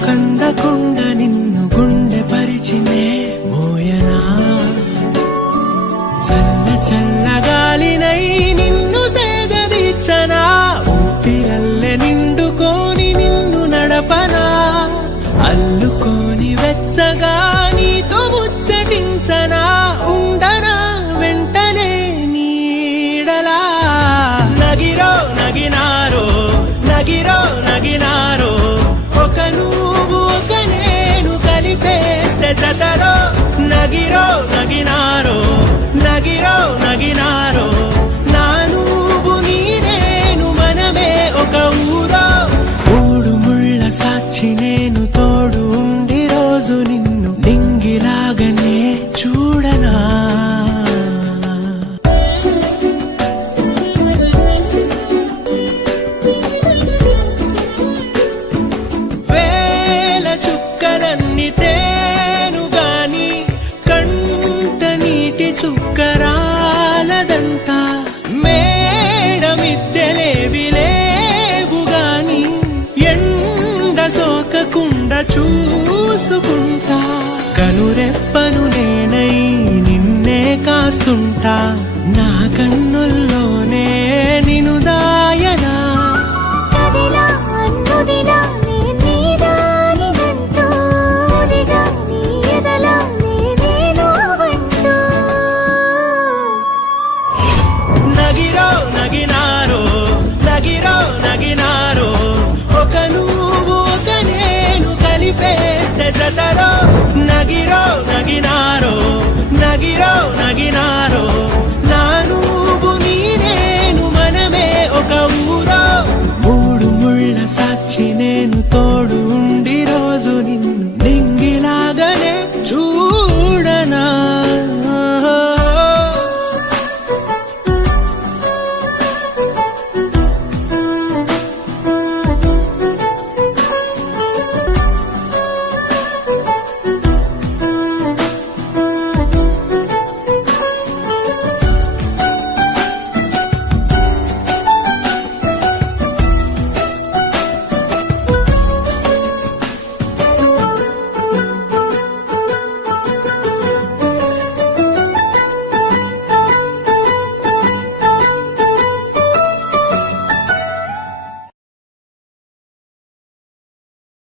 కందకుండా నిన్ను గుండె పరిచినే మోయనా చల్ల చల్లగాలినై నిన్ను సేదదీర్చనా ఊపిరల్లె నిండుకోని నిన్ను నడపనా అల్లుకోని వెచ్చగా నీతో ముచ్చటించనా ఉండనా వెంటనే నీడలా నగిరో నగినారో నగిరో నగినారో ఒక నువ్వు ఒక నేను కలిపేస్తే జతలో నగిరో నగినారో నగిరో నగినారో నా నువ్వు నీ నేను మనమే ఒక ఊరో మూడు ముళ్ళ సాక్షి నేను తోడు ఉండి రోజు నిన్ను డింగిలాగనే చూడనా వేల చుక్కలన్నీ తేను గాని కంట నీటి చుక్కరాలదంట మేడ మిద్దెలేవి లేవు గాని ఎండ సోకకుండా చూసుకుంటా కనురెప్పను నేనై నిన్నే కాస్తుంటా నా కన్నుల్లోనే నిను దాయనా కదిలా అన్నుదిలా నీ నీదానిదంటూ ఉదిగా నీ ఎదలా నేను వంటూ నగిరో నగినారో నగిరో నగినారో ఒక నువ్వు ఒక నేను కలిపేస్తే జతలో నగిరో నగినారో నగిరో నగినారో